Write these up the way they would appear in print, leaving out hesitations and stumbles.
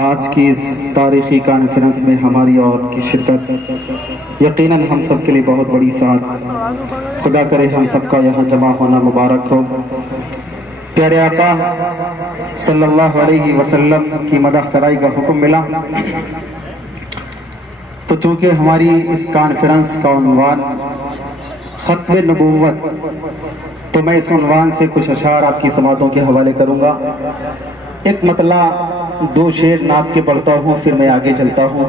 آج کی اس تاریخی کانفرنس میں ہماری اور آپ کی شرکت یقیناً ہم سب کے لیے بہت بڑی سعادت۔ خدا کرے ہم سب کا یہاں جمع ہونا مبارک ہو۔ پیارے آقا صلی اللہ علیہ وسلم کی مدح سرائی کا حکم ملا، تو چونکہ ہماری اس کانفرنس کا عنوان ختم نبوت، تو میں اس عنوان سے کچھ اشعار آپ کی سماعتوں کے حوالے کروں گا۔ ایک مطلع دو شعر نعت کے پڑھتا ہوں، پھر میں آگے چلتا ہوں۔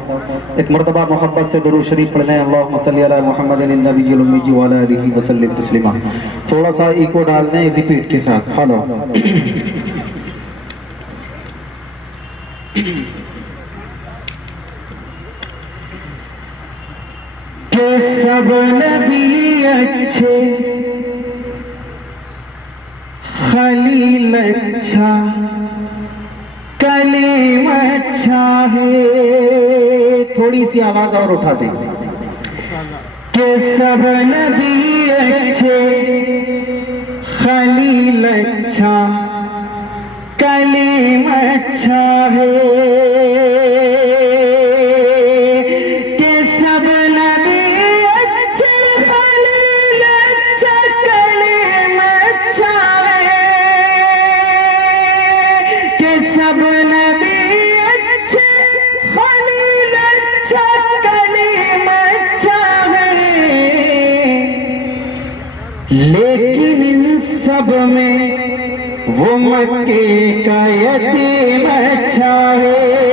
ایک مرتبہ محبت سے درود شریف پڑھ لیں، اللہم صلی علی محمد النبی الامی وعلی آلہ وسلم تسلیما۔ تھوڑا سا ایکو ڈال دیں ریپیٹ کے ساتھ، ہلو۔ کہ سب نبی اچھے، خلیل اچھا، کلیم اچھا ہے۔ تھوڑی سی آواز اور اٹھا دیں کہ سب نبی اچھے، خلیل اچھا، کلیم اچھا ہے۔ لیکن ان سب میں وہ مکے کا یتیم اچھا ہے۔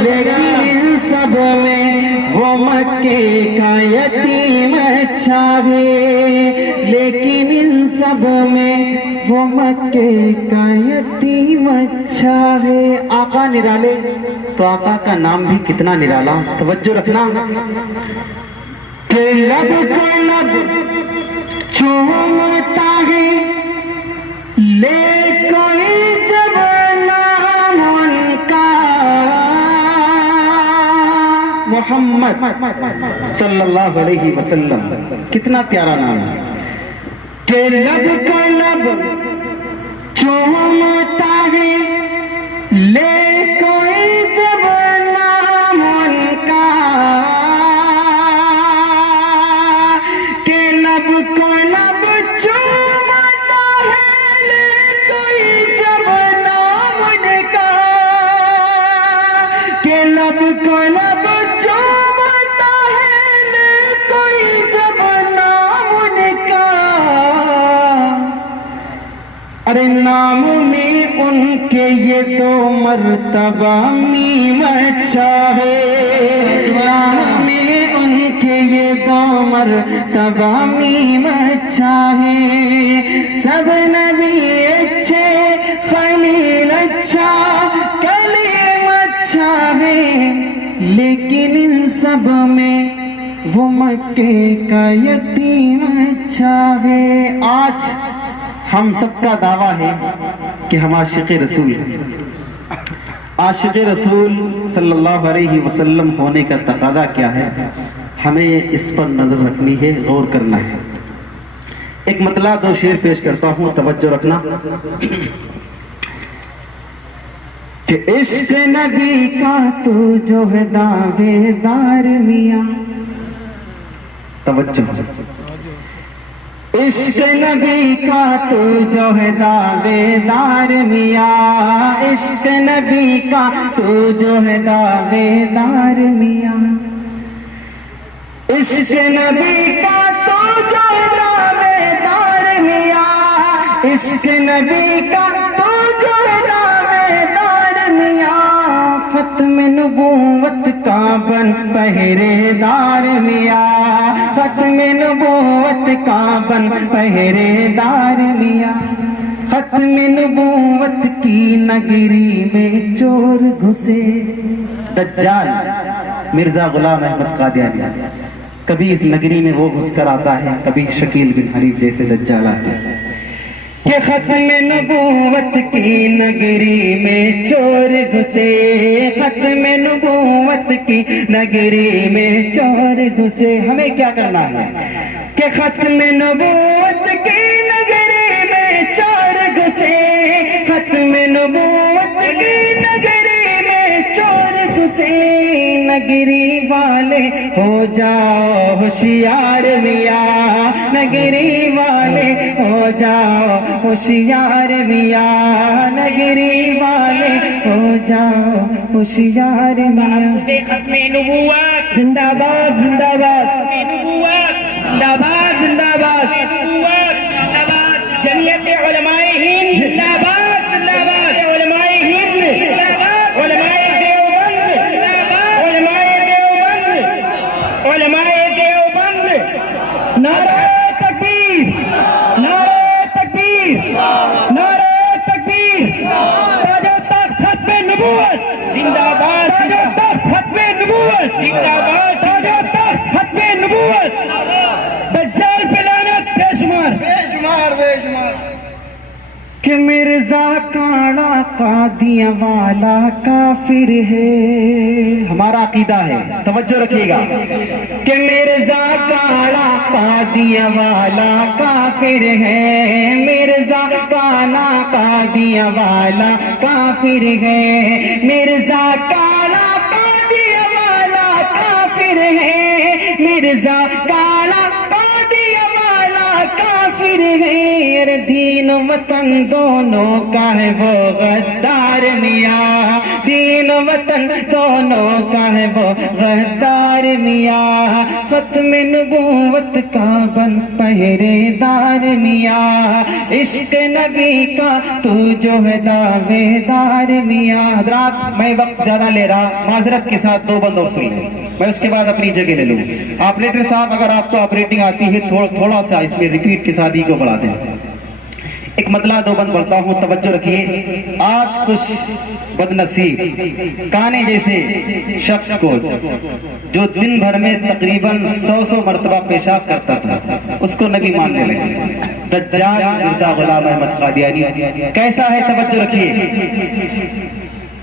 لیکن ان سب میں وہ مکے کا یتیم اچھا ہے۔ لیکن ان سب میں وہ مکے کا یتیم اچھا ہے۔ آقا نرالے، تو آقا کا نام بھی کتنا نرالا، توجہ رکھنا۔ کہ لب کو لب چومتا ہے، لے کوئی جب نام ان کا، محمد صلی اللہ علیہ وسلم، کتنا پیارا نام ہے۔ کہ لب کو لب چومتا ہے، لے کوئی جب نام ان کا، ارے نام میں ان کے یہ دو مرتبہ میم اچھا ہے۔ نام میں ان کے یہ دو مرتبہ میم اچھا ہے۔ سب نبی اچھے، خلیل اچھا، کلیم اچھا ہے۔ لیکن ان سب میں وہ مکے کا یتیم اچھا ہے۔ آج ہم سب کا دعویٰ ہے کہ ہم عاشق رسول ہیں۔ عاشق رسول صلی اللہ علیہ وسلم ہونے کا تقاضا کیا ہے، ہمیں اس پر نظر رکھنی ہے، غور کرنا ہے۔ ایک مطلع دو شعر پیش کرتا ہوں، توجہ رکھنا۔ کہ عشق نبی کا تو جو ہے دعوے دار میاں، توجہ۔ عشق نبی کا تو جو ہے دعوے دار میاں، عشق نبی کا تو جو ہے دعوے دار میاں، عشق نبی کا تو جو ہے دعوے دار میاں، عشق نبی کا تو جو ہے دعوے دار میاں، ختم نبوت کا بن پہرے دار میاں، ختم نبوت کا بن پہرے دار میاں، ختم نبوت کی نگری میں چور گھسے، دجال مرزا غلام احمد قادیانی، کبھی اس نگری میں وہ گھس کر آتا ہے، کبھی شکیل بن حریف جیسے دجال آتے ہیں۔ کہ ختم نبوت کی نگری میں چور گھسے، ختم نبوت کی نگری میں چور گھسے۔ ہمیں کیا کرنا ہے کہ ختم نبوت کی نگری میں چور گھسے، ختم نبوت کی نگری میں چور نگری والے ہو جاؤ ہوشیار میاں، نگری والے ہو جاؤ ہوشیار میاں، نگری والے ہو جاؤ ہوشیار میاں۔ ختم نبوت زندہ باد زندہ باد، نبوت زندہ باد زندہ باد، نبوت زندہ باد، جمعیت علماء ہند زندہ باد، زندہ باد علماء ہند زندہ باد، علماء دیوبند زندہ باد، علماء دیوبند، علماء دیوبند، نعرہ تکبیر، نعرہ تکبیر، نعرہ تکبیر، تاج و تخت ختم نبوت زندہ باد، تاج و تخت ختم نبوت زندہ باد، تاج و تخت ختم نبوت، دجال پہ لعنت بے شمار بے شمار کہ مرزا کاڑا قادیہ والا کافر ہے، ہمارا عقیدہ ہے، توجہ رکھیے گا کہ مرزا کاڑا قادیہ والا کافر ہے، مرزا کالا قادیہ والا کافر ہے، مرزا کالا قادیہ والا کافر ہے، مرزا کالا قادیہ والا کافر ہے، دین وطن دونوں کا ہے وہ غدار میاں، دین وطن دونوں کا ہے وہ غدار میاں، ختم نبوت کا بن پہرے دار میاں، عشق نبی کا تو جو ہے دعوے دار میاں۔ حضرات میں وقت زیادہ لے رہا، معذرت کے ساتھ دو بند اور سن لیں، میں اس کے بعد اپنی جگہ لے لوں۔ آپریٹر صاحب اگر آپ کو آپریٹنگ آتی ہے تھوڑا سا اس میں ریپیٹ کے ساتھ ہی کو بڑھا دیں۔ ایک مطلع دو بند پڑھتا ہوں، توجہ رکھیے۔ آج کچھ بد نصیب کانے جیسے شخص کو جو دن بھر میں تقریباً 100 مرتبہ پیشاب کرتا تھا، اس کو نبی ماننے لگے۔ دجال مرزا غلام احمد قادیانی کیسا ہے، توجہ رکھیے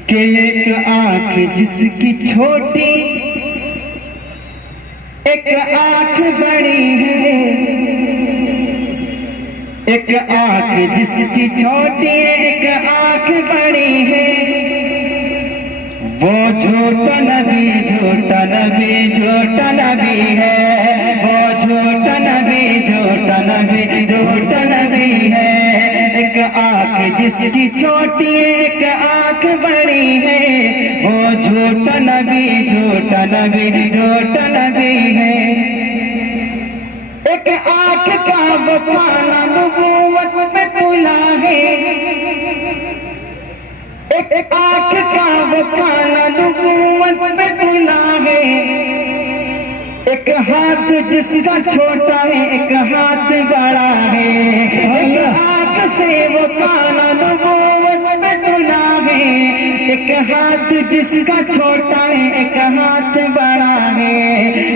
کہ ایک آنکھ جس کی چھوٹی ایک آنکھ بڑی ہے، ایک آنکھ جس کی چھوٹی ایک آنکھ بڑی ہے، وہ جھوٹا نبی جھوٹا نبی جھوٹا نبی ہے، وہ جھوٹا نبی جھوٹا نبی جھوٹا نبی ہے، ایک آنکھ جس کی چھوٹی ایک آنکھ بڑی ہے، وہ جھوٹا نبی جھوٹا نبی جھوٹا نبی ہے، ایک آنکھ کا وفانا نبوت میں تلا ہے، ایک آنکھ کا وفانا نبوت میں تلا ہے، ایک ہاتھ جس کا چھوٹا ہے ایک ہاتھ بڑا ہے، ایک آنکھ سے وہ کانا نبوت میں تلا ہے، ایک ہاتھ جس کا چھوٹا ہے ایک ہاتھ بڑا ہے،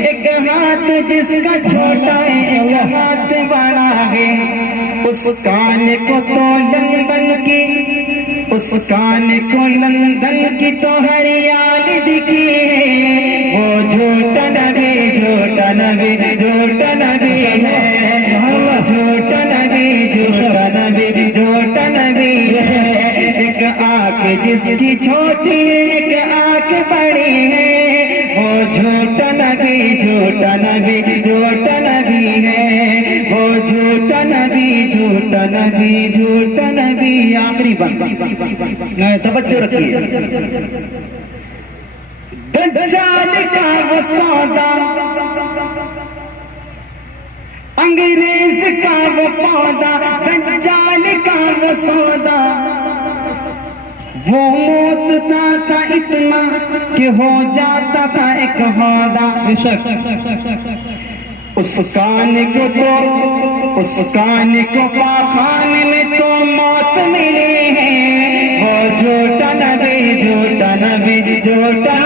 ایک ہاتھ جس کا چھوٹا ہے ایک ہاتھ بڑا ہے، اس کان کو تو لندن کی، اس کان کو لندن کی تو ہریال دکھی ہے، وہ جھوٹا نبی جھوٹا نبی جھوٹا نبی ہے، وہ جھوٹا نبی جھوٹا نبی جھوٹا نبی ہے، ایک آنکھ جس کی چھوٹی ہے ایک آنکھ بڑی ہے، وہ جھوٹا نبی جھوٹا نبی جھوٹا نبی ہے، وہ جھوٹا نبی جھوٹا نبی جھوٹا نبی۔ آخری بات توجہ رکھیے، دجال کا وہ سودا، انگریز کا وہ پودا، دجال کا وہ سودا، وہ موتتا تھا اتنا کہ ہو جاتا تھا ایک ہودا، اس کان کو تو اس کان کو پاخانے میں تو موت ملی ہے، وہ جھوٹا نبی جھوٹا نبی جھوٹا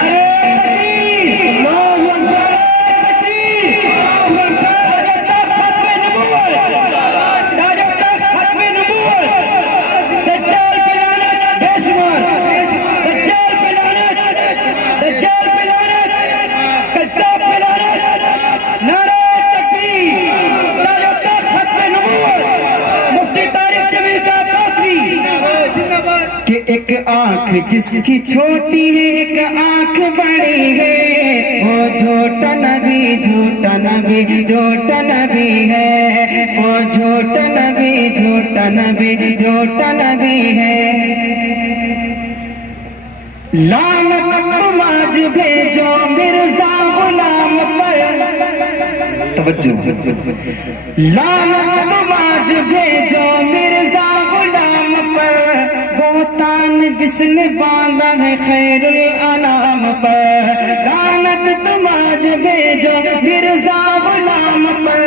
کہ ایک آنکھ جس کی چھوٹی ہے ایک آنکھ بڑی ہے، وہ جھوٹا نبی جھوٹا نبی جھوٹا نبی ہے، وہ جھوٹا نبی جھوٹا نبی جھوٹا نبی ہے۔ لعنت تم آج بھیجو مرزا غلام پر، توجہ، لعنت تم آج بھیجو مرزا غلام پر، بہتان جس نے باندھا ہے خیر الانام پر، لعنت تم آج بھیجو مرزا غلام پر،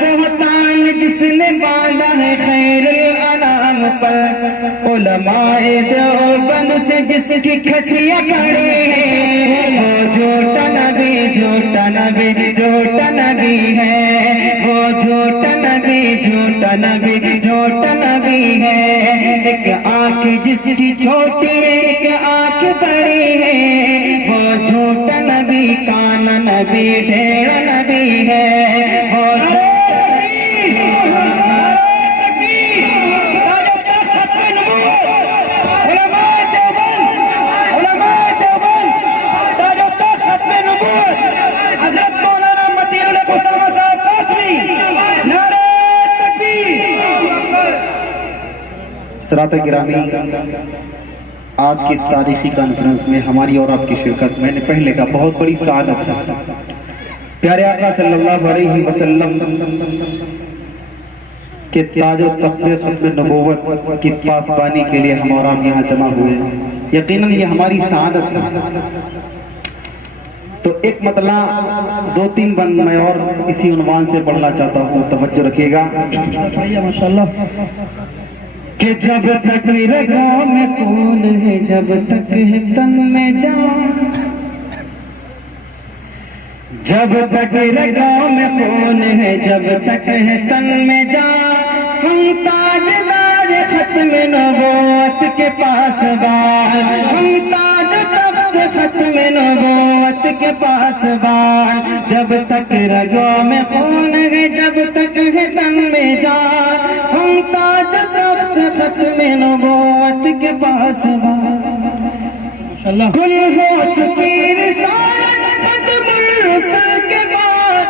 بہتان جس نے باندھا ہے خیر الانام پر، علماء دیوبند سے جس کی کھٹیاں کھڑی ہیں، وہ جھوٹا نبی جھوٹا نبی جھوٹا نبی ہے، وہ جھوٹا نبی جھوٹا نبی جھوٹا نبی ہے۔ ایک آنکھ جس کی چھوٹی ہے ایک آنکھ بڑی ہے، وہ جھوٹا نبی کانا نبی ڈھیڑا نبی ہے، وہ حضرات گرامی، آج کی اس تاریخی کانفرنس میں ہماری اور آپ کی شرکت میں نے پہلے کا بہت بڑی سعادت ہے۔ پیارے آقا صلی اللہ علیہ وسلم کے تاج و تخت ختم نبوت کی پاسبانی کے لیے ہم اور آپ یہاں جمع ہوئے ہیں، یقیناً یہ ہماری سعادت ہے۔ تو ایک مطلع دو تین بند میں اور اسی عنوان سے پڑھنا چاہتا ہوں، توجہ رکھیے گا۔ ماشاءاللہ۔ کہ جب تک رگوں میں خون ہے جب تک ہے تن میں جان، جب تک رگوں میں خون ہے جب تک ہے تن میں جان، ہم تاجدار ختم نبوت کے پاسبان، ہم تاج تخت ختم نبوت کے پاسبان، جب تک رگوں میں خون ہے جب تک ہے تن میں جان، ہم تاج تخت ختم نبوت کے پاسبان، گل ہو چکی رسالت ختم الرسل کے بعد،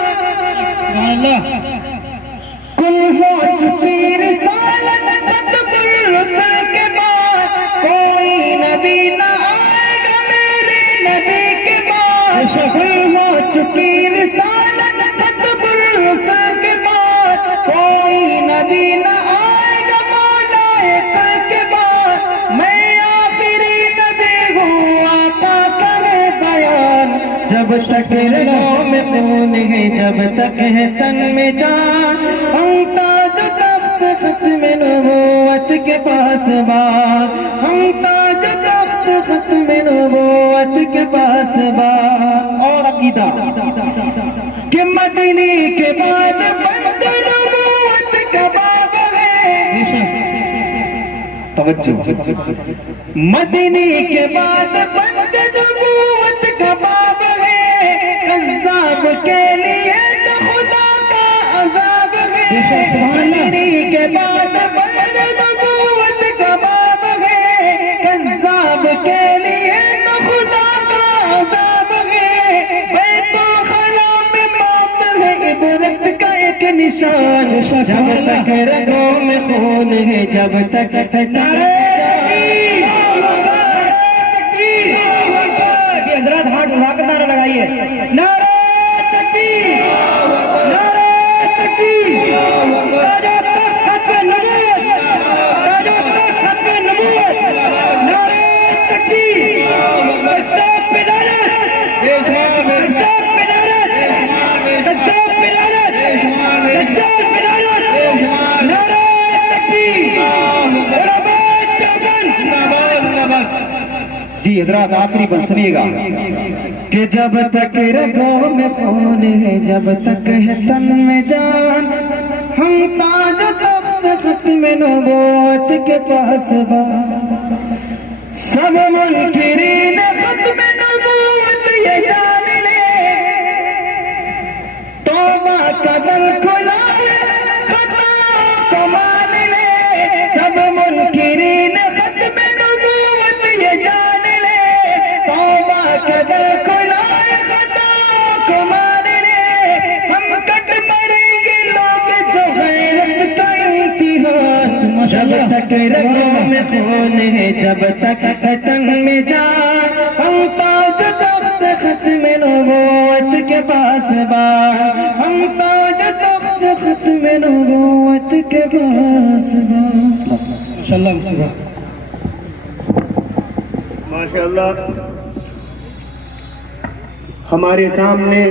گل ہو چکی رسالت ختم الرسل کے بعد، کوئی نبی نہ آئے گا میرے نبی کے بعد، گل ہو چکی رسالت ختم الرسل کے بعد، کوئی نبی نہ آئے گا مولا کل کے بعد، میں آخری نبی ہوں آقا کا ہے بیان، جب تک رگوں میں خون ہے جب تک ہے تن میں جان، ہم تاج تخت ختم نبوت کے پاسبان، ہم تاج تخت ختم نبوت کے پاسبان۔ اور عقیدہ کہ مدنی کے بعد بند نبوت کا باب ہے، توجہ، مدنی کے بعد بند نبوت کا باب ہے، قذاب کے لیے تو خدا کا عذاب ہے، مدنی کے بعد بند نبوت کا باب ہے، قذاب کے لیے تو خدا کا عذاب ہے، بیت الخلا میں موت ہے عبرت کا ایک نشان، جب تک رگوں میں خون ہے جب تک ہے نعرہ حضرات ہاتھ اٹھا کر نعرہ لگائیے، نعرہ تکبیر، نعرہ تکبیر، تاج و تخت ختم نبوت، تاج و تخت ختم نبوت، نعرہ تکبیر، قذاب پہ لعنت، قذاب پہ لعنت، قذاب پہ لعنت، دجال پہ لعنت، نعرہ تکبیر، علماء دیوبند۔ جی حضرات آخری بند سنیے گا کہ جب تک رگوں میں خون ہے جب تک ہے تن میں جان، ہم تاج و تخت ختم نبوت کے پاسبان، سب منکرین ختم نبوت یہ جان لے، توبہ کا دل کھلا ہے خطا کو مان لے، سب منکرین ختم نبوت یہ جان لے، توبہ کا دل کھلا ہے خطا تک رگوں میں خون ہے، جب تک ہے تن میں جان، ہم تاج تخت ختم نبوت کے پاس بار، ہم تاج تخت ختم نبوت کے پاس بار. ماشاءاللہ ہمارے سامنے